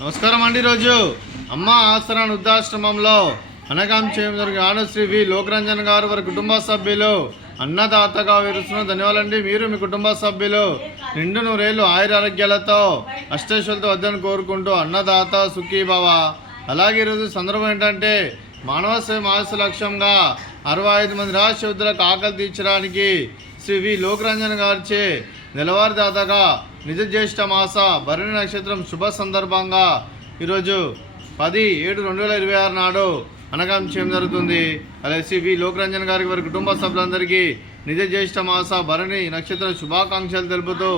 నమస్కారం అండి. రోజు అమ్మ ఆసరా వృద్ధాశ్రమంలో అనగాం చేయడం శ్రీ వి లోకరంజన్ గారు వారి కుటుంబ సభ్యులు అన్నదాతగా విరుస్తున్న ధన్యవాదాలండి. మీరు మీ కుటుంబ సభ్యులు నిండు నూరేళ్ళు ఆయురారోగ్యాలతో అష్టైశ్వర్యాలతో వద్దని కోరుకుంటూ అన్నదాత సుఖీభవ. అలాగే ఈరోజు సందర్భం ఏంటంటే మానవ సేవ మానస లక్ష్యంగా 65 మంది రాష్ట్ర యుద్ధులకు ఆకలి తీర్చడానికి శ్రీ వి లోకరంజన్ గారిచే నెలవారీదాతగా నిజ జ్యేష్ఠ మాస భరణి నక్షత్రం శుభ సందర్భంగా ఈరోజు 10/7/2026 నాడు అనగాం చేయడం జరుగుతుంది. అలాగే శ్రీ వి లోకరంజన్ గారికి వారి కుటుంబ సభ్యులందరికీ నిజ జ్యేష్ఠ మాస భరణి నక్షత్రం శుభాకాంక్షలు తెలుపుతూ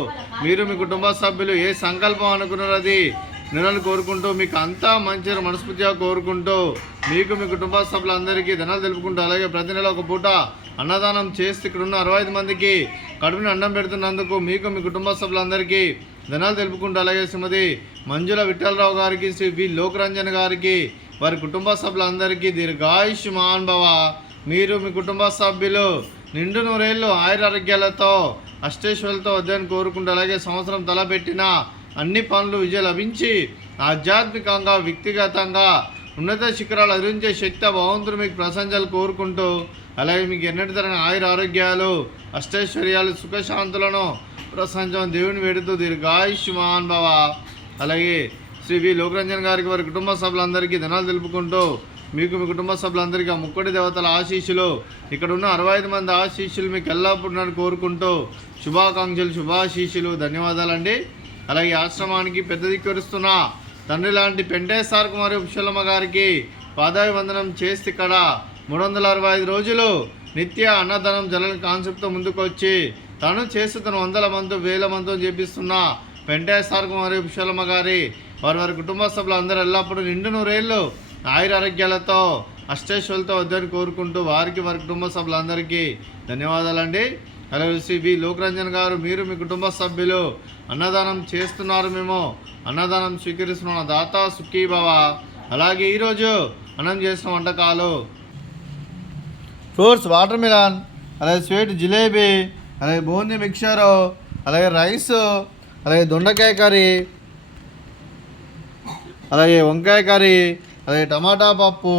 మీరు మీ కుటుంబ సభ్యులు ఏ సంకల్పం అనుకున్నారో అది నెలలు కోరుకుంటూ మీకు అంతా మంచి మనస్ఫూర్తిగా కోరుకుంటూ మీకు మీ కుటుంబ సభ్యులందరికీ ధనాలు తెలుపుకుంటూ అలాగే ప్రతి నెల ఒక పూట అన్నదానం చేస్తే ఇక్కడ ఉన్న 65 మందికి కడుపుని అన్నం పెడుతున్నందుకు మీకు మీ కుటుంబ సభ్యులందరికీ ధనాలు తెలుపుకుంటూ అలాగే శ్రీమతి మంజుల విఠలరావు గారికి శ్రీ వి లోకరంజన్ గారికి వారి కుటుంబ సభ్యులందరికీ దీర్ఘాయుష్మాన్ భవ. మీరు మీ కుటుంబ సభ్యులు నిండు నూరేళ్ళు ఆయురారోగ్యాలతో అష్టైశ్వర్యాలతో వద్దని కోరుకుంటూ అలాగే సంవత్సరం తలపెట్టిన అన్ని పనులు విజయం లభించి ఆధ్యాత్మికంగా వ్యక్తిగతంగా ఉన్నత శిఖరాలు అధిరించే శక్తి భగవంతుడు మీకు ప్రశంసలు కోరుకుంటూ అలాగే మీకు ఎన్నటి తరగని ఆయురారోగ్యాలు అష్టైశ్వర్యాలు సుఖశాంతులను ప్రశంసం దేవుని వేడుతూ దీర్ఘాయుష్మాన్ భవ. అలాగే శ్రీ వి లోకరంజన్ గారికి వారి కుటుంబ సభ్యులందరికీ ధనాలు తెలుపుకుంటూ మీకు మీ కుటుంబ సభ్యులందరికీ ఆ ముక్కడి దేవతల ఆశీస్సులు ఇక్కడ ఉన్న 65 మంది ఆశీస్సులు మీకు ఎల్లప్పుడూ కోరుకుంటూ శుభాకాంక్షలు శుభాశీస్సులు ధన్యవాదాలండి. అలాగే ఆశ్రమానికి పెద్ద దిక్కురుస్తున్న తండ్రి లాంటి పెంటేశ్వర మరియు పుష్పలమ్మ గారికి పాదాభివందనం చేసి ఇక్కడ 365 రోజులు నిత్య అన్నదానం జలం కాన్సెప్ట్తో ముందుకు వచ్చి తను చేస్తున్న 100 మంది 1000 మందితో చేపిస్తున్న పెంటేశ్వర మరియు పుష్పలమ్మ గారి వారి కుటుంబ సభ్యులు అందరూ ఎల్లప్పుడూ నిండు నూరేళ్ళు ఆయురారోగ్యాలతో అష్టైశ్వర్యాలతో వద్దని కోరుకుంటూ వారికి వారి కుటుంబ సభ్యులందరికీ ధన్యవాదాలండి. అలాగే శ్రీ వి లోకరంజన్ గారు మీరు మీ కుటుంబ సభ్యులు అన్నదానం చేస్తున్నారు, మేము అన్నదానం స్వీకరిస్తున్న దాత సుఖీభవ. అలాగే ఈరోజు అన్నం చేసిన వంటకాలు ఫ్రూట్స్ వాటర్ మిలన్, అలాగే స్వీట్ జిలేబీ, అలాగే బూందీ మిక్చరు, అలాగే రైస్, అలాగే దొండకాయ కర్రీ, అలాగే వంకాయ కర్రీ, అలాగే టమాటా పప్పు,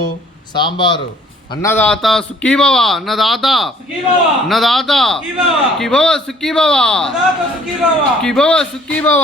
సాంబారు. అన్నదాత సుఖీభవ. అన్నదాత అన్నదాత సుఖీభవ సుఖీభవ సుఖీభవ సుఖీభవ.